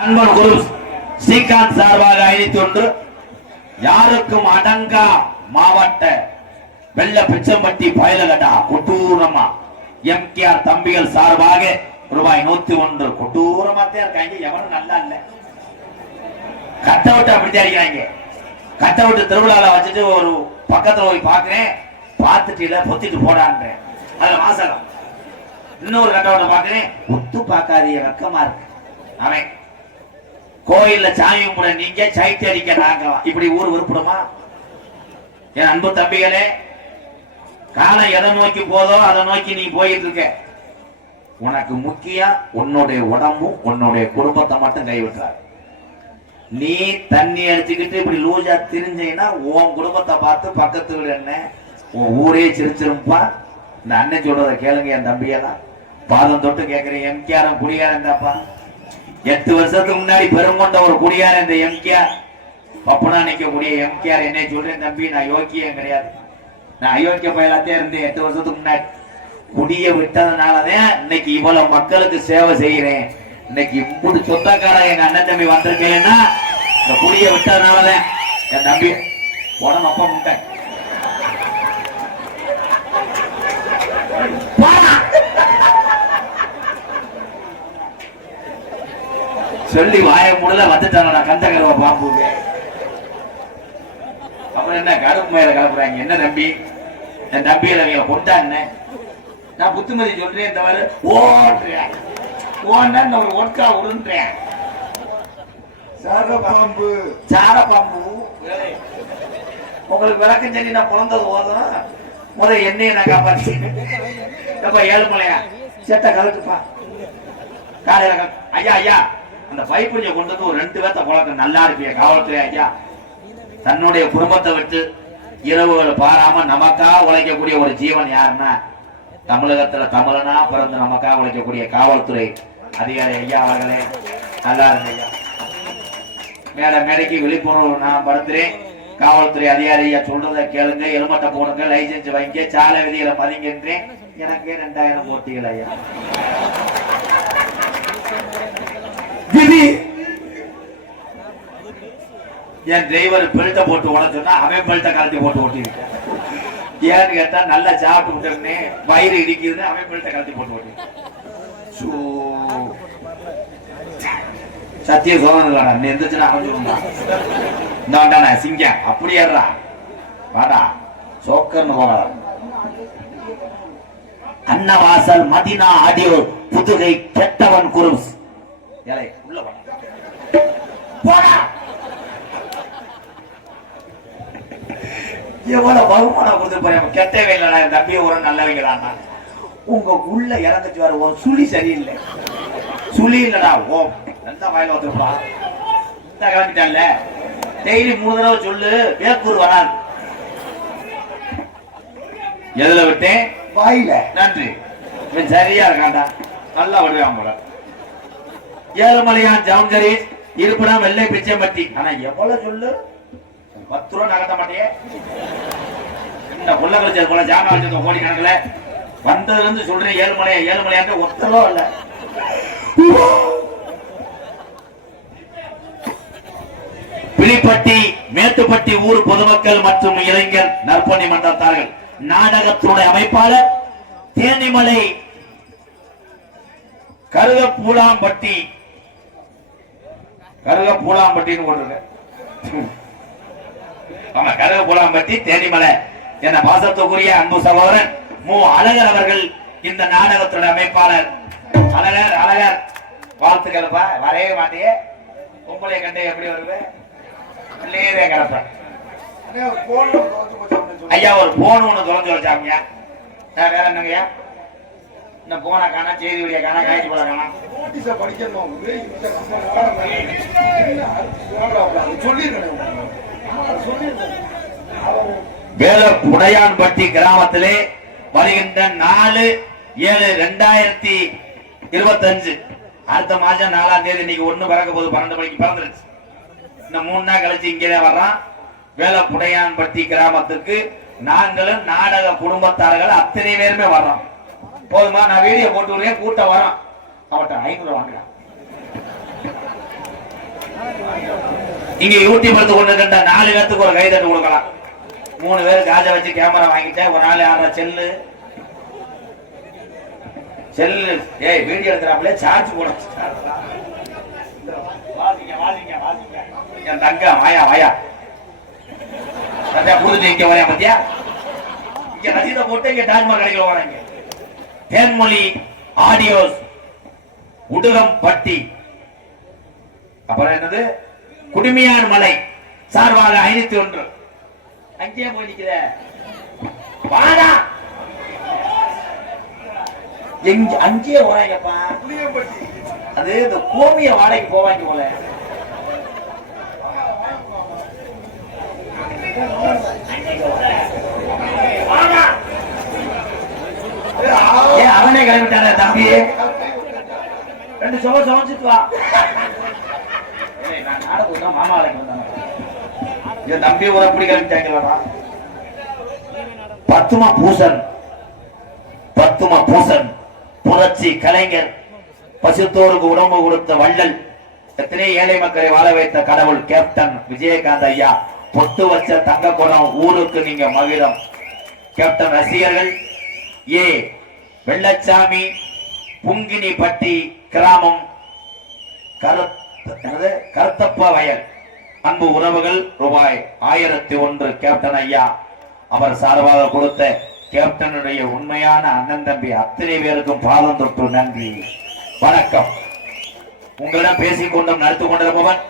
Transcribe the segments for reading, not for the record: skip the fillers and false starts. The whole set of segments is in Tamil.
நண்பர் குரு ஸ்ரீகாந்த் சார்பாக 51 யாருக்கும் அடங்கா மாவட்ட வெள்ள பிச்சம்பட்டி பயலகடா கொட்டூரமா எம்கேஆர் தம்பிகள் சார்பாக ரூபாய் 101 கொட்டூரமாத்தே இருக்காங்க. எவனும் நல்லா இல்ல, கட்ட விட்டு அப்படித்தான் அடிக்கிறாங்க. கட்ட விட்டு திருவிழால வச்சுட்டு ஒரு பக்கத்துல போய் பாக்குறேன், பார்த்துட்டு இல்ல பொத்திட்டு போடான்றேன். அதுல வாசகம் இன்னொரு கட்ட விட்டு பாக்குறேன், ஒத்து பார்க்காதீங்க வெக்கமா இருக்கு. அவன் கோயில்ல சாமி கும்பிட நீங்க சைட்டு அடிக்க நாங்க இப்படி ஊர் உருப்பிடுமா? என் அன்பு தம்பிகளே, காலம் எதை நோக்கி போதோ அதை நோக்கி நீ போயிட்டு இருக்க. உனக்கு முக்கியம் உன்னுடைய உடம்பும் உன்னுடைய குடும்பத்தை மட்டும் கைவிட்டார். நீ தண்ணி அடிச்சுக்கிட்டு இப்படி லூஜா திரிஞ்சீங்கன்னா உன் குடும்பத்தை பார்த்து பக்கத்து வீடு என்ன உன் ஊரே சிரிச்சிருப்பா. இந்த அண்ணன் சொல்றத கேளுங்க. என் தம்பியெல்லாம் பாதம் தொட்டு கேட்கிறேன். எம்கேஆர் குடியாரன் தாப்பா. 8 வருஷத்துக்கு முன்னாடி பெருங்கொண்ட ஒரு குடியாரன் இந்த எம்கேஆர் பப்பனா நிக்கக்கூடிய எம்கேஆர். என்ன சொல்றேன் தம்பி, நான் யோக்கியம் கிடையாது, நான் அயோக்கிய பயலாத்தே இருந்தேன். 8 வருஷத்துக்கு முன்னாடி குடிய விட்டதுனாலதான் இன்னைக்கு இவ்வளவு மக்களுக்கு சேவை செய்யறேன். இன்னைக்கு இப்படி சொந்தக்காரன் எங்க அண்ணன் தம்பி வந்திருக்கேன்னா இந்த குடிய விட்டதுனாலதான். என் தம்பி உடம்பு அப்ப முட்டை சொல்லி வாய முடியல வந்துட்டான கந்தகரவ பாம்புங்க. அப்புறம் என்ன கருப்பு மேல கலப்புறாங்க. என்ன தம்பி, என் தம்பியில கொண்டான்னு நான் புத்துமதி சொல்றேன். இந்த மாதிரி ஓடுறேன் ஓன்னா ஒரு ஒட்கா உருன்றேன். சார பாம்பு உங்களுக்கு விளக்கம் சொல்லி நான் பிறந்தது போதும். முதல் என்னைய நான் காப்பாற்றி எப்ப ஏழுமலையா சேட்ட கலட்டுப்பா காலையில. ஐயா ஐயா அந்த பைப்புஞ்ச கொண்டு வந்து ஒரு 2 பேர்த்த குழக்க நல்லா இருப்பிய காவல்துறை ஐயா. தன்னுடைய குடும்பத்தை விட்டு இரவுகள் பாராம நமக்கா உழைக்கக்கூடிய ஒரு ஜீவன் யாருன்னா தமிழகத்துல தமிழனா பிறந்து நமக்கா உழைக்கக்கூடிய காவல்துறை அதிகாரி ஐயா அவர்களே. நல்லா இருங்க ஐயா. மேடைக்கு விழிப்புணர்வு நான் படுத்துறேன். காவல்துறை அதிகாரி ஐயா சொல்றதை கேளுங்க, எலுமட்டை போடுங்க, லைசன்ஸ் வாங்க, சாலை விதிகளை மதிங்கன்றேன். எனக்கே 2000 போட்டிகள் ஐயா. என் டிரைவர் பெல்ட்டை போட்டு ஓட சொன்னா அவன் பெல்ட்டை கலட்டி போட்டு ஓட்டிருக்க. ஏன்னு கேட்டா நல்லா சாப்பிட்டு விட்டே வயிறு இடிக்குதுன்னு அவன் பெல்ட்டை கலட்டி போட்டு ஓட்டி. சத்திய சோதனை நீ எந்திரிச்சுன்னா அவன் சொல்லுவான் இந்தாண்டா சிங்கம் அப்படி ஏறா வாடா சோக்கர்னு போகலாம். அன்னவாசல் மதினா ஆடியோ புதுகை கெட்டவன் குருஸ் உள்ள போடா. எவ்வளவு வருமானம் கொடுத்துருப்பாரு. கெட்டவே இல்லடா என் தம்பிய ஒரு நல்லவங்களான்னா உங்க உள்ள இறந்துச்சு வர ஓ சுழி சரியில்லை. சுழி இல்லடா ஓ நல்லா வாயில வந்துருப்பா. கிளம்பிட்டான்ல டெய்லி 3 தடவை சொல்லு வேக்கூர் வராது. எதுல விட்டேன் வாயில. நன்றி, சரியா இருக்காண்டா நல்லா வருவான் போல. ஏழுமலையான் ஜவுஞ்சரி இருப்பிடம் வெள்ளை பிச்சைம்பட்டி. ஆனா எவ்வளவு சொல்லு 10 ரூபா நகர்த்த மாட்டேயே. இந்த புள்ள கழிச்சது போல ஜாமா வச்சது கோடி கணக்குல வந்ததுல இருந்து சொல்றேன். ஏழுமலையான் ஒத்தரோ இல்ல. பிலிப்பட்டி மேட்டுப்பட்டி ஊர் பொதுமக்கள் மற்றும் இளைஞர் நற்பணி மன்றத்தார்கள் நாடகத்துடைய அமைப்பாளர் தேனிமலை கருகப்பூலாம்பட்டின்னு போட்டிருக்க. ஆமா கருகப்பூலாம்பட்டி தேனிமலை என பாசத்துக்குரிய அன்பு சகோதரன் மு அழகர் அவர்கள் இந்த நாடகத்துடைய அமைப்பாளர். அழகர் வாழ்த்துக்கள்ப்பா. வரவே மாட்டேயே பொம்பளை கண்டே எப்படி வருவேன் பிள்ளையே கிடப்ப. ஐயா ஒரு போன் ஒண்ணு தொலைஞ்சு வச்சாங்க. வேற என்னங்கய்யா இந்த போன காணா செய்தி வழியா காணா காய்ச்சி போல காணா வேலப்புடையான்பட்டி கிராமத்திலே வருகின்ற 4/7/2025 அடுத்த மாசம் 4ஆம் தேதி. இன்னைக்கு 1 பிறக்க போது 12 மணிக்கு பிறந்துருச்சு. இந்த 3 நாள் கழிச்சு இங்கே வர்றான். வேலப்புடையான்பட்டி கிராமத்துக்கு நாங்களும் நாடக குடும்பத்தார்கள் அத்தனை பேருமே வர்றோம். போதுமா? நான் வீடியோ போட்டு விடுறேன். கூட்டம் வரோம். அவட்ட 500 வாங்குறான். இங்க யூடியூப் எடுத்து கொண்டிருக்கின்ற 4 பேருக்கு ஒரு கைதட்டு கொடுக்கலாம். 3 பேர் காஜை வச்சு கேமரா வாங்கிட்டேன். ஒரு நாள் யாரா செல்லு ஏய் வீடியோ எடுக்கிறாங்களே சார்ஜ் போட என் தங்க வாயா புரிஞ்சு இங்க வரையா பத்தியா இங்க ரசீதை போட்டு இங்க டாஜ்மஹால் கடைக்கு வராங்க. தேன்மொழி ஆடியோஸ் உடுகம் பட்டி அப்புறம் என்னது குடுமியான் மலை சார்பாக 501 அங்கேயே போய் நிக்கிற வாடா எங்க அங்கேயே வராங்கப்பா. அது இந்த கோமிய வாடகைக்கு போவாங்க போல. அவனே கிளம்பிட்டான தம்பி 2 சமைச்சிட்டு வா. மாமா வேலைக்கு வந்தாங்க தம்பி ஒரு அப்படி கிளம்பிட்டாங்களா. பத்துமா பூசன் புரட்சி கலைஞர் பசுத்தோருக்கு உடம்பு கொடுத்த வள்ளல் எத்தனை ஏழை மக்களை வாழ வைத்த கடவுள் கேப்டன் விஜயகாந்த் ஐயா பொட்டு வச்ச தங்க குடம் ஊருக்கு நீங்க மகிழம். கேப்டன் ரசிகர்கள் ஏ வெள்ளச்சாமி புங்கினி பட்டி கிராமம் கருத்தப்ப வயல் அன்பு உறவுகள் ரூபாய் 1001 கேப்டன் ஐயா அவர் சார்பாக கொடுத்த கேப்டனுடைய உண்மையான அண்ணன் தம்பி அத்தனை பேருக்கும் பாதம் தொட்டு நன்றி வணக்கம். உங்களிடம் பேசிக்கொண்டும் நடத்து கொண்டிருப்பவன்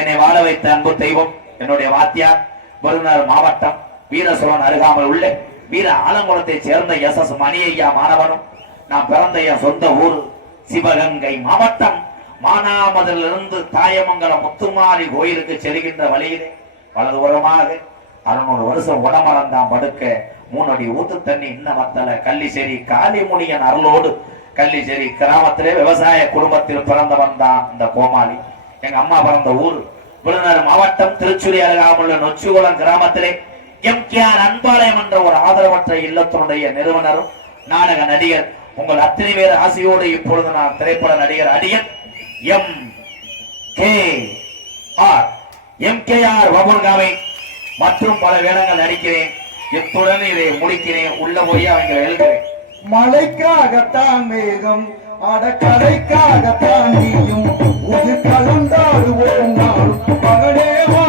என்னை வாழ வைத்த அன்பு தெய்வம் என்னுடைய வாத்தியார் விருதுநகர் மாவட்டம் வீரசோழன் அருகாமல் உள்ள வீர ஆலங்குளத்தை சேர்ந்த SS மணி ஐயா மாணவனும் நான் பிறந்த என் சொந்த ஊர் சிவகங்கை மாவட்டம் மானாமதிலிருந்து தாயமங்கலம் முத்துமாரி கோயிலுக்கு செல்கின்ற வழியிலே வலதுபுறமாக 600 வருஷம் உடமரந்தான் படுக்க 3 அடி ஊத்து தண்ணி இன்ன மத்தல கள்ளிசேரி காளிமுனியன் அருளோடு கள்ளிசேரி கிராமத்திலே விவசாய குடும்பத்தில் பிறந்தவன் தான் இந்த கோமாளி. எங்க அம்மா பிறந்த ஊர் விருதுநகர் மாவட்டம் திருச்சுழி அருகாமுள்ள நொச்சிகுளம் கிராமத்திலே MKR அன்பாலயம் என்ற ஒரு ஆதரவற்ற இல்லத்தினுடைய நிறுவனரும் நாடக நடிகர் உங்கள் அத்தனை பேர் ஆசையோடு இப்பொழுது நான் திரைப்பட நடிகர் அடியன் MKR வபுர்காவை மற்றும் பல வேடங்கள் நடிக்கிறேன். இத்துடன் இதை முடிக்கிறேன். உள்ள போய் அவங்க எழுதுறேன். மலைக்காகத்தான் மேகம் அடக்கலைக்காகத்தான் நீயும் ஒரு கலந்தாடுவோம் நாள் மகனேவா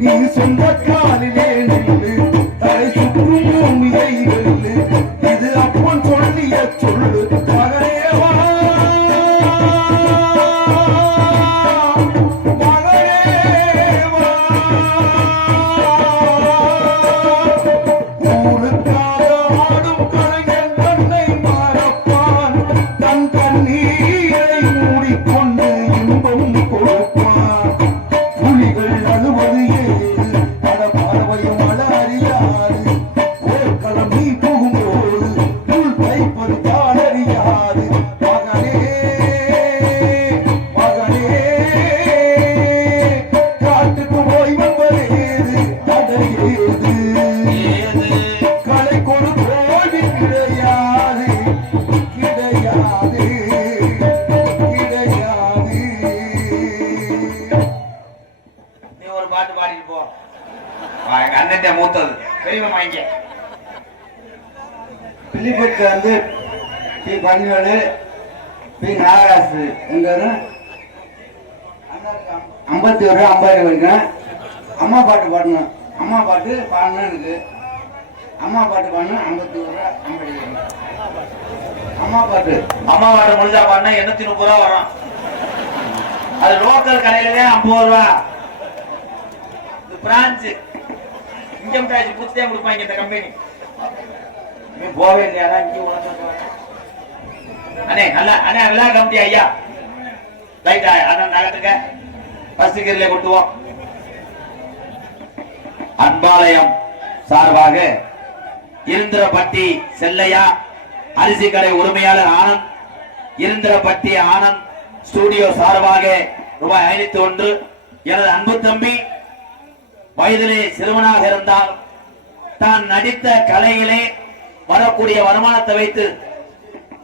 நீ சொந்த காலிலே நின்று தலை சுற்றும் பூமியை வெல்லு இது அப்பன் சொல்லிய சொல்லு மகனேவா மூத்தது பெரியவ வாங்க பிள்ளிப்பட்டு வந்து பி பன்னியோடு பி நாகராசு எங்க 51 50 வரைக்கும் அம்மா பாட்டு பாடணும். அம்மா பாட்டு பாடணும் எனக்கு அம்மா பாட்டு பாடணும் 51 50 அம்மா பாட்டு முடிஞ்சா பாடினா 830 ரூபா வரும். அது லோக்கல் கடையிலே 50 ரூபா. பிரான்ச் இன்கம் டாக்ஸ் புத்தே கொடுப்பாங்க இந்த கம்பெனி. நீ போவே இல்லையா இங்க அண்ணே நல்லா கம்பெனி ஐயா ரைட் அண்ணன் நகத்துக்க ஃபர்ஸ்ட் கியர்ல கொட்டுவோம். அன்பாலயம் சார்பாக இருந்திரப்பட்டி செல்லையா அரிசி கடை உரிமையாளர் ஆனந்த் இருந்திரப்பட்டி ஆனந்த் ஸ்டுடியோ சார்பாக ரூபாய் 501. எனது அன்பு தம்பி வயதிலே சிறுவனாக இருந்தால் தான் நடித்த கலையிலே வரக்கூடிய வருமானத்தை வைத்து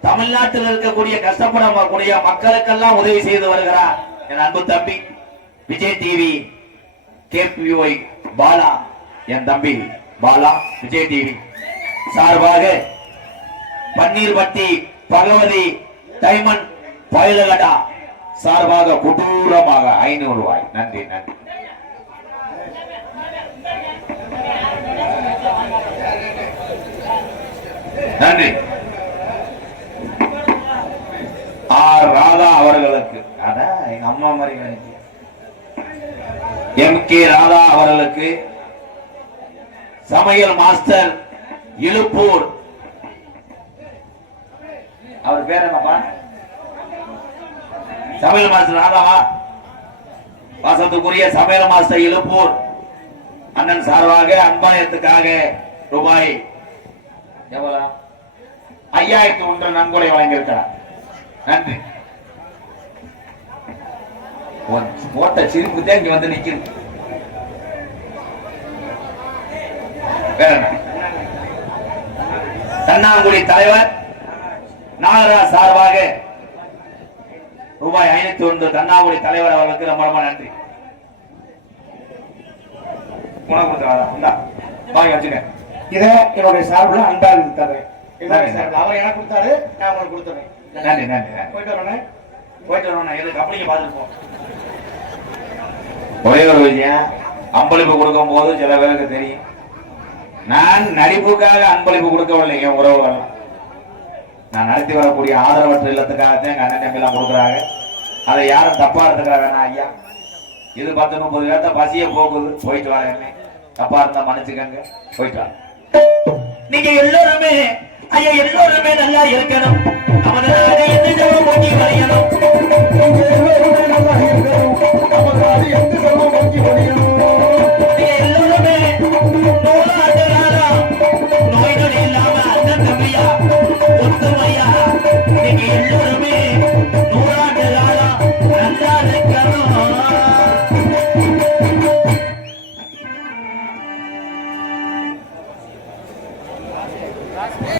தமிழ்நாட்டில் இருக்கக்கூடிய கஷ்டப்படக்கூடிய மக்களுக்கெல்லாம் உதவி செய்து வருகிறார் என் அன்பு தம்பி விஜய் டிவி கேபிஒய் பாலா. என் தம்பி பாலா விஜய் டிவி சார்பாக பன்னீர்பட்டி பகவதி டைமண்ட் பயிலகடா சார்பாக கொடூரமாக 500 ரூபாய். நன்றி நன்றி. நன்றி. ஆர் ராதா அவர்களுக்கு, அதான் எங்க அம்மா மாதிரி நினைச்சு, எம் கே ராதா அவர்களுக்கு சமையல் மாஸ்டர் இழுப்பூர், அவர் பேர் என்னப்பா? சமையல் மாஸ்டர் ராதாவா? வாசத்துக்குரிய சமையல் மாஸ்டர் இழுப்பூர் அண்ணன் சார்பாக அன்பாயத்துக்காக ரூபாய் எவ்வளவு 5001 நன்கொடை வழங்கியிருக்கிறார். நன்றி. ஓட்ட சிரிப்பு தான் இங்க வந்து நிக்கிறது. வேற என்ன? தன்னாங்குடி தலைவர் நாகராஜ் சார்பாக ரூபாய் 501 தன்னாங்குடி தலைவர் அவர்களுக்கு ரொம்ப ரொம்ப நன்றி. உனக்கு கொடுத்தா வாங்கி வச்சுக்க. இதை என்னுடைய சார்பில் அன்பாக தரேன். அவர் எனக்கு கொடுத்தாரு, நான் உங்களுக்கு கொடுத்துறேன். நன்றி நன்றி. போயிட்டு வரேன். போயிட்டு வரணும். எதுக்கு அப்படிங்க பார்த்துருப்போம். ஒரே ஒரு விஷயம், அன்பளிப்பு கொடுக்கும் போது சில பேருக்கு தெரியும், நான் நடிப்புக்காக அன்பளிப்பு கொடுக்கவில்லை. என் உறவுகள் நான் நடத்தி வரக்கூடிய ஆதரவற்ற இல்லத்துக்காகத்தான் எங்க அண்ணன் தம்பி எல்லாம் கொடுக்குறாங்க. அதை யாரும் தப்பா எடுத்துக்கிறா வேணா ஐயா. இது 10-30 பேர்த்த பசிய போகுது. போயிட்டு வரேன். தப்பா இருந்தா மன்னிச்சுக்கங்க. போயிட்டு வர. நீங்க எல்லோருமே ஐயா எல்லோருமே நல்லா இருக்கணும். நமது